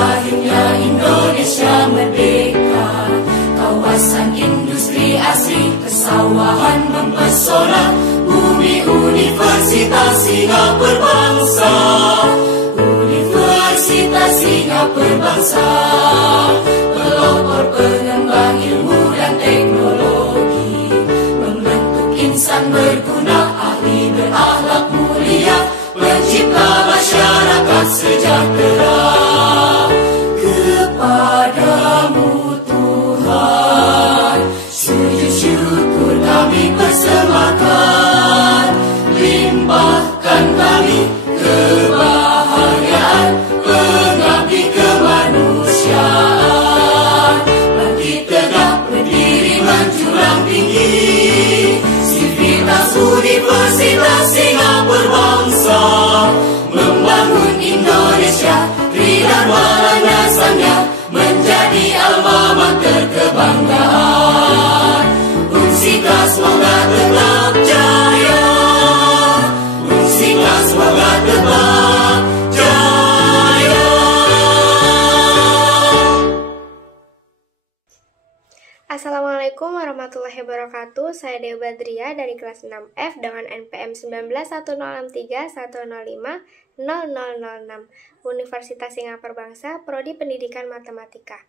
Akhirnya Indonesia merdeka. Kawasan industri asri, persawahan mempesona, bumi universitas hingga berbangsa. Universitas hingga berbangsa, pelopor pengembang ilmu dan teknologi, membentuk insan berguna, ahli berakhlak mulia, pencipta masyarakat sejahtera. Kepadamu Tuhan, sujud syukur kami persembahkan, limpahkan kami kebahagiaan, pengabdi kemanusiaan. Bangkit tegak berdiri menjulang tinggi, sivitas universitas hingga berbangsa, membangun Indonesia, tridharma landasannya, menjadi alma mater kebanggaan. Unsika semoga tetap jaya, Unsika semoga tetap jaya. Assalamualaikum warahmatullahi wabarakatuh. Saya Dewa Badria dari kelas 6F dengan NPM 191063105006, Universitas Singapura Bangsa, Prodi Pendidikan Matematika.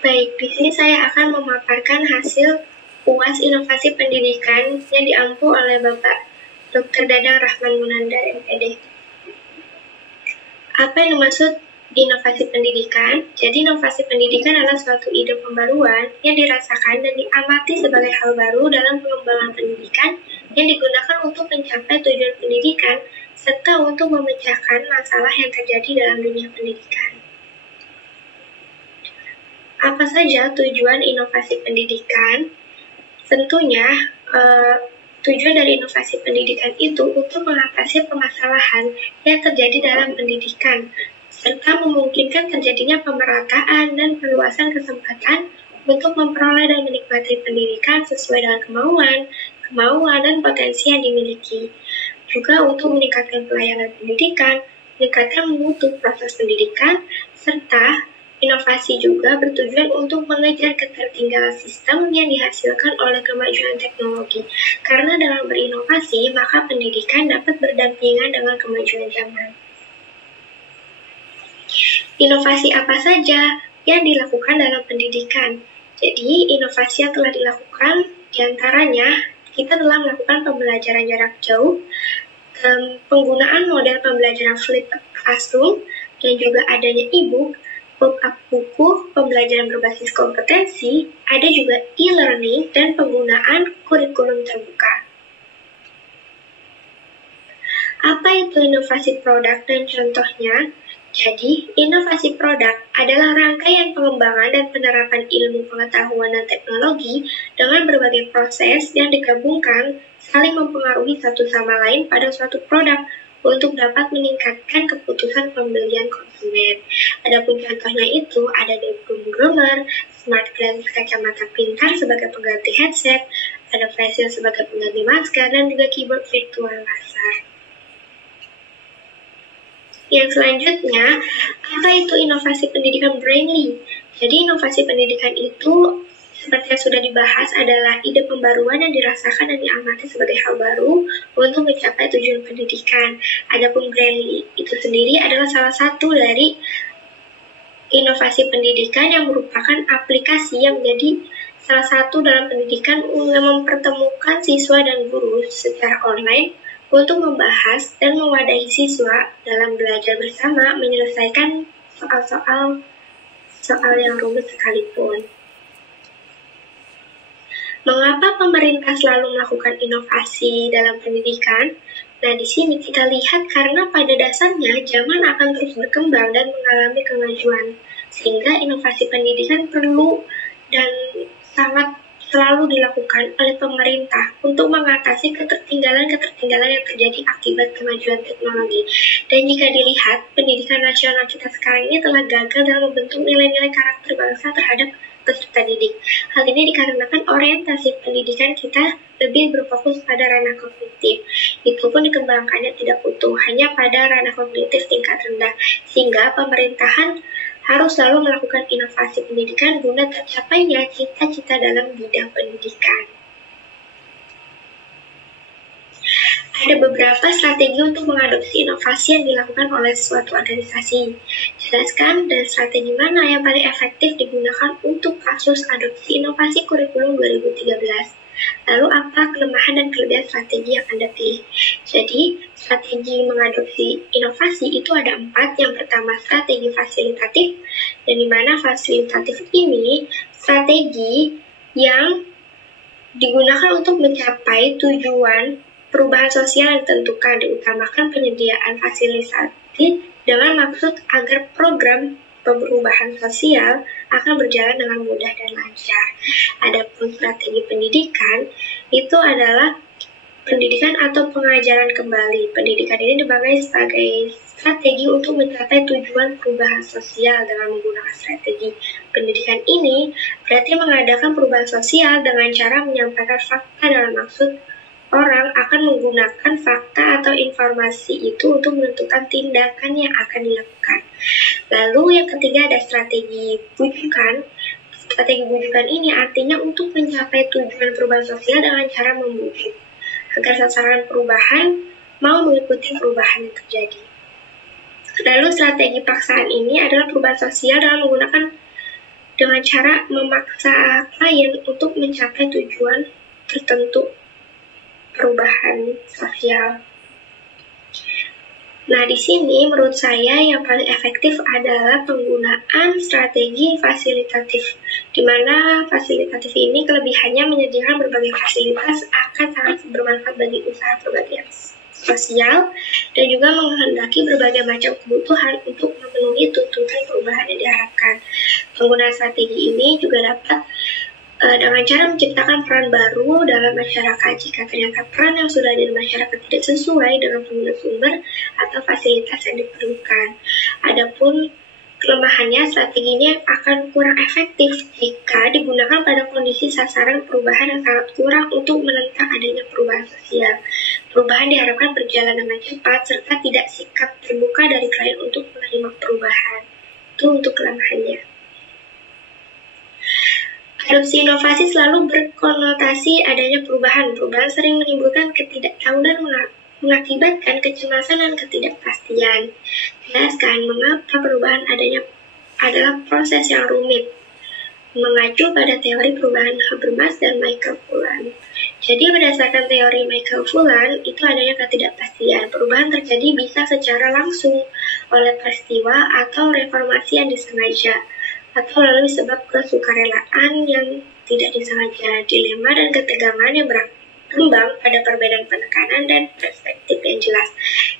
Baik, di sini saya akan memaparkan hasil UAS Inovasi Pendidikan yang diampu oleh Bapak Dr. Dadang Rahman Munanda, MPD. Apa yang dimaksud inovasi pendidikan? Jadi inovasi pendidikan adalah suatu ide pembaruan yang dirasakan dan diamati sebagai hal baru dalam pengembangan pendidikan yang digunakan untuk mencapai tujuan pendidikan serta untuk memecahkan masalah yang terjadi dalam dunia pendidikan. Apa saja tujuan inovasi pendidikan? Tentunya tujuan dari inovasi pendidikan itu untuk mengatasi permasalahan yang terjadi dalam pendidikan, serta memungkinkan terjadinya pemerataan dan perluasan kesempatan untuk memperoleh dan menikmati pendidikan sesuai dengan kemauan dan potensi yang dimiliki. Juga untuk meningkatkan pelayanan pendidikan, meningkatkan mutu proses pendidikan, serta inovasi juga bertujuan untuk mengejar ketertinggalan sistem yang dihasilkan oleh kemajuan teknologi. Karena dengan berinovasi, maka pendidikan dapat berdampingan dengan kemajuan zaman. Inovasi apa saja yang dilakukan dalam pendidikan? Jadi, inovasi yang telah dilakukan diantaranya kita telah melakukan pembelajaran jarak jauh, penggunaan model pembelajaran flipped classroom, dan juga adanya e-book, pop-up buku, pembelajaran berbasis kompetensi, ada juga e-learning, dan penggunaan kurikulum terbuka. Apa itu inovasi produk dan contohnya? Jadi, inovasi produk adalah rangkaian pengembangan dan penerapan ilmu pengetahuan dan teknologi dengan berbagai proses yang digabungkan saling mempengaruhi satu sama lain pada suatu produk untuk dapat meningkatkan keputusan pembelian konsumen. Adapun contohnya itu ada Debrum Groomer, Smart Glasses kacamata pintar sebagai pengganti headset, ada face shield sebagai pengganti masker, dan juga keyboard virtual laser. Yang selanjutnya, apa itu inovasi pendidikan Brainly? Jadi inovasi pendidikan itu seperti yang sudah dibahas adalah ide pembaruan yang dirasakan dan diamati sebagai hal baru untuk mencapai tujuan pendidikan. Adapun Brainly itu sendiri adalah salah satu dari inovasi pendidikan yang merupakan aplikasi yang menjadi salah satu dalam pendidikan yang mempertemukan siswa dan guru secara online untuk membahas dan mewadahi siswa dalam belajar bersama menyelesaikan soal yang rumit sekalipun. Mengapa pemerintah selalu melakukan inovasi dalam pendidikan? Nah, di sini kita lihat karena pada dasarnya zaman akan terus berkembang dan mengalami kemajuan, sehingga inovasi pendidikan perlu dan sangat selalu dilakukan oleh pemerintah untuk mengatasi ketertinggalan-ketertinggalan yang terjadi akibat kemajuan teknologi. Dan jika dilihat, pendidikan nasional kita sekarang ini telah gagal dalam membentuk nilai-nilai karakter bangsa terhadap peserta didik. Hal ini dikarenakan orientasi pendidikan kita lebih berfokus pada ranah kognitif. Itu pun dikembangkannya tidak utuh, hanya pada ranah kognitif tingkat rendah, sehingga pemerintahan harus selalu melakukan inovasi pendidikan guna tercapainya cita-cita dalam bidang pendidikan. Ada beberapa strategi untuk mengadopsi inovasi yang dilakukan oleh suatu organisasi. Jelaskan dan strategi mana yang paling efektif digunakan untuk kasus adopsi inovasi kurikulum 2013. Lalu apa kelemahan dan kelebihan strategi yang Anda pilih? Jadi, strategi mengadopsi inovasi itu ada 4. Yang pertama, strategi fasilitatif, dan di mana fasilitatif ini strategi yang digunakan untuk mencapai tujuan perubahan sosial yang ditentukan, diutamakan penyediaan fasilitatif dengan maksud agar program perubahan sosial akan berjalan dengan mudah dan lancar. Adapun strategi pendidikan itu adalah pendidikan atau pengajaran kembali. Pendidikan ini dipakai sebagai strategi untuk mencapai tujuan perubahan sosial dengan menggunakan strategi. Pendidikan ini berarti mengadakan perubahan sosial dengan cara menyampaikan fakta dalam maksud orang akan menggunakan fakta atau informasi itu untuk menentukan tindakan yang akan dilakukan. Lalu yang ketiga ada strategi bujukan. Strategi bujukan ini artinya untuk mencapai tujuan perubahan sosial dengan cara membujuk agar sasaran perubahan mau mengikuti perubahan yang terjadi. Lalu strategi paksaan ini adalah perubahan sosial dengan cara memaksa klien untuk mencapai tujuan tertentu perubahan sosial. Nah, di sini menurut saya yang paling efektif adalah penggunaan strategi fasilitatif, di mana fasilitatif ini kelebihannya menyediakan berbagai fasilitas akan sangat bermanfaat bagi usaha perbagaian sosial dan juga menghendaki berbagai macam kebutuhan untuk memenuhi tuntutan perubahan yang diharapkan. Penggunaan strategi ini juga dapat dengan cara menciptakan peran baru dalam masyarakat jika ternyata peran yang sudah ada di masyarakat tidak sesuai dengan penggunaan sumber atau fasilitas yang diperlukan. Adapun kelemahannya, strategi ini akan kurang efektif jika digunakan pada kondisi sasaran perubahan yang sangat kurang untuk menentang adanya perubahan sosial. Perubahan diharapkan berjalan dengan cepat serta tidak sikap terbuka dari klien untuk menerima perubahan. Itu untuk kelemahannya. Adopsi inovasi selalu berkonotasi adanya perubahan. Perubahan sering menimbulkan ketidaktahuan dan mengakibatkan kecemasan dan ketidakpastian. Jelaskan mengapa perubahan adalah proses yang rumit. Mengacu pada teori perubahan Habermas dan Michael Fullan. Jadi berdasarkan teori Michael Fullan, itu adanya ketidakpastian. Perubahan terjadi bisa secara langsung oleh peristiwa atau reformasi yang disengaja, atau melalui sebab kesukarelaan yang tidak disengaja, dilema dan ketegangan yang berkembang pada perbedaan penekanan dan perspektif yang jelas,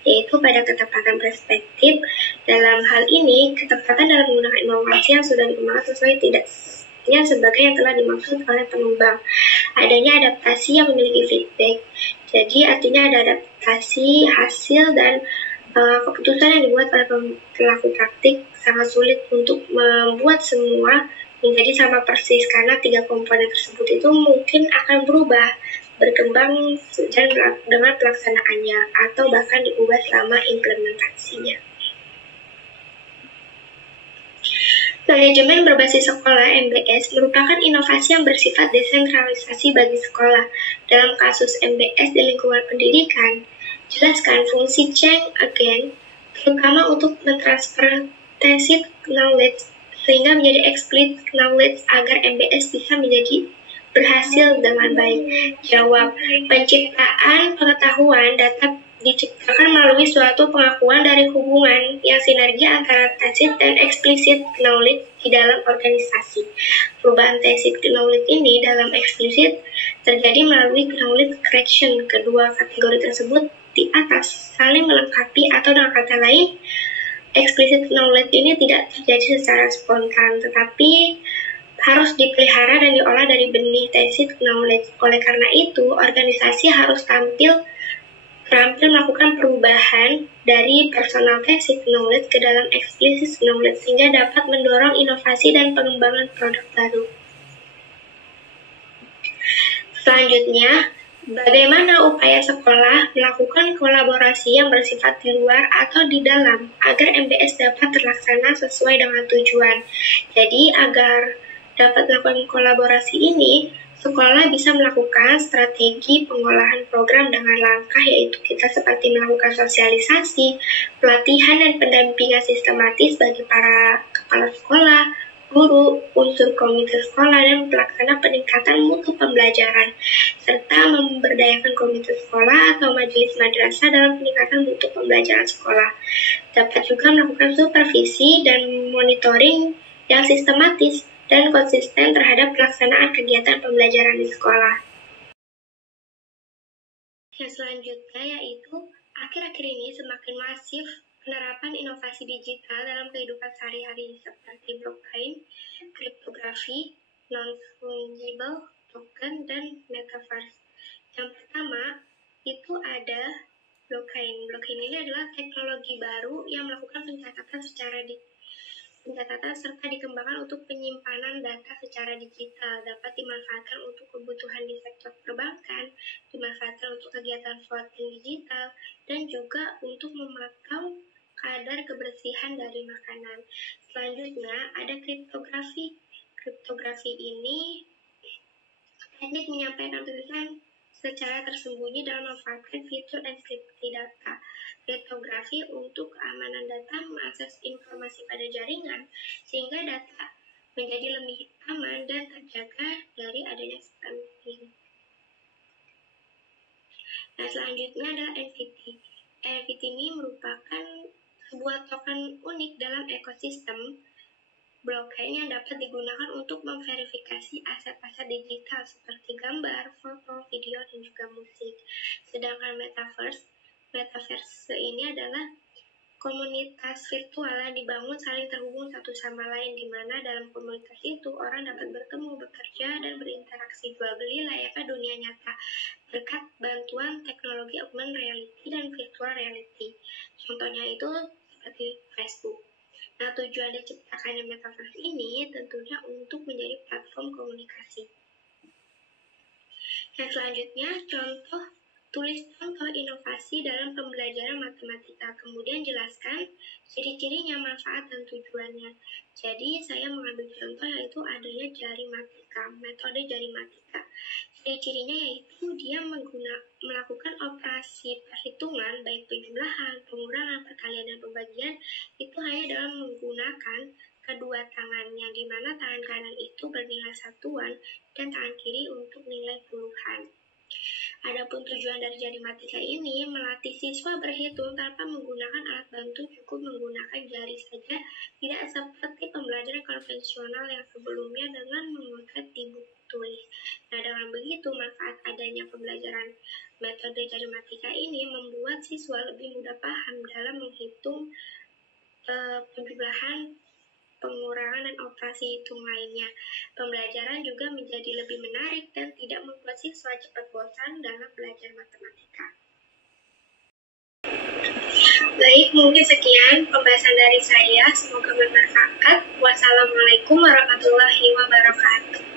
yaitu pada ketepatan perspektif. Dalam hal ini, ketepatan dalam menggunakan inovasi yang sudah dikembangkan sesuai tidaknya sebagai yang telah dimaksud oleh pengembang. Adanya adaptasi yang memiliki feedback, jadi artinya ada adaptasi hasil dan keputusan yang dibuat oleh pelaku praktik sangat sulit untuk membuat semua menjadi sama persis karena 3 komponen tersebut itu mungkin akan berubah, berkembang dengan pelaksanaannya atau bahkan diubah selama implementasinya. Manajemen berbasis sekolah (MBS) merupakan inovasi yang bersifat desentralisasi bagi sekolah. Dalam kasus MBS di lingkungan pendidikan, jelaskan fungsi change agent, terutama untuk mentransfer tacit knowledge sehingga menjadi explicit knowledge agar MBS bisa menjadi berhasil dengan baik. Jawab, penciptaan pengetahuan dapat diciptakan melalui suatu pengakuan dari hubungan yang sinergi antara tacit dan explicit knowledge di dalam organisasi. Perubahan tacit knowledge ini dalam explicit terjadi melalui knowledge correction. Kedua kategori tersebut di atas saling melengkapi, atau dengan kata lain, explicit knowledge ini tidak terjadi secara spontan, tetapi harus dipelihara dan diolah dari benih tacit knowledge. Oleh karena itu, organisasi harus terampil melakukan perubahan dari personal tacit knowledge ke dalam explicit knowledge sehingga dapat mendorong inovasi dan pengembangan produk baru. Selanjutnya, bagaimana upaya sekolah melakukan kolaborasi yang bersifat di luar atau di dalam agar MBS dapat terlaksana sesuai dengan tujuan. Jadi, agar dapat melakukan kolaborasi ini, sekolah bisa melakukan strategi pengolahan program dengan langkah yaitu kita seperti melakukan sosialisasi, pelatihan dan pendampingan sistematis bagi para kepala sekolah, guru, unsur komite sekolah, dan pelaksana peningkatan mutu pembelajaran, serta memberdayakan komite sekolah atau majelis madrasah dalam peningkatan mutu pembelajaran sekolah. Dapat juga melakukan supervisi dan monitoring yang sistematis dan konsisten terhadap pelaksanaan kegiatan pembelajaran di sekolah. Yang selanjutnya yaitu, akhir-akhir ini semakin masif penerapan inovasi digital dalam kehidupan sehari-hari seperti blockchain, kriptografi, non-fungible token, dan metaverse. Yang pertama, itu ada blockchain. Blockchain ini adalah teknologi baru yang melakukan pencatatan serta dikembangkan untuk penyimpanan data secara digital, dapat dimanfaatkan untuk kebutuhan di sektor perbankan, dimanfaatkan untuk kegiatan voting digital, dan juga untuk memantau kadar kebersihan dari makanan. Selanjutnya, ada kriptografi. Kriptografi ini teknik menyampaikan tulisan secara tersembunyi dalam memanfaatkan fitur enkripsi data. Kriptografi untuk keamanan data mengakses informasi pada jaringan sehingga data menjadi lebih aman dan terjaga dari adanya spoofing. Nah, selanjutnya adalah NFT. NFT ini merupakan sebuah token unik dalam ekosistem blockchain yang dapat digunakan untuk memverifikasi aset-aset digital seperti gambar, foto, video, dan juga musik. Sedangkan metaverse ini adalah komunitas virtual yang dibangun saling terhubung satu sama lain, di mana dalam komunitas itu orang dapat bertemu, bekerja, dan berinteraksi jual beli layaknya dunia nyata berkat bantuan teknologi augmented reality dan virtual reality. Contohnya itu seperti Facebook. Nah, tujuan diciptakannya metaverse ini tentunya untuk menjadi platform komunikasi. Yang selanjutnya, tulis contoh inovasi dalam pembelajaran matematika, kemudian jelaskan ciri-cirinya, manfaat, dan tujuannya. Jadi, saya mengambil contoh yaitu adanya jarimatika, metode jarimatika. Ciri-cirinya yaitu dia melakukan operasi perhitungan, baik penjumlahan, pengurangan, perkalian, dan pembagian, itu hanya dalam menggunakan kedua tangannya, di mana tangan kanan itu bernilai satuan dan tangan kiri untuk nilai puluhan. Adapun tujuan dari jarimatika ini melatih siswa berhitung tanpa menggunakan alat bantu, cukup menggunakan jari saja, tidak seperti pembelajaran konvensional yang sebelumnya dengan memotret di buku tulis. Nah, dengan begitu manfaat adanya pembelajaran metode jarimatika ini membuat siswa lebih mudah paham dalam menghitung penjumlahan, pengurangan, dan operasi hitung lainnya. Pembelajaran juga menjadi lebih menarik dan tidak membuat siswa cepat bosan dalam belajar matematika. Baik, mungkin sekian pembahasan dari saya. Semoga bermanfaat. Wassalamualaikum warahmatullahi wabarakatuh.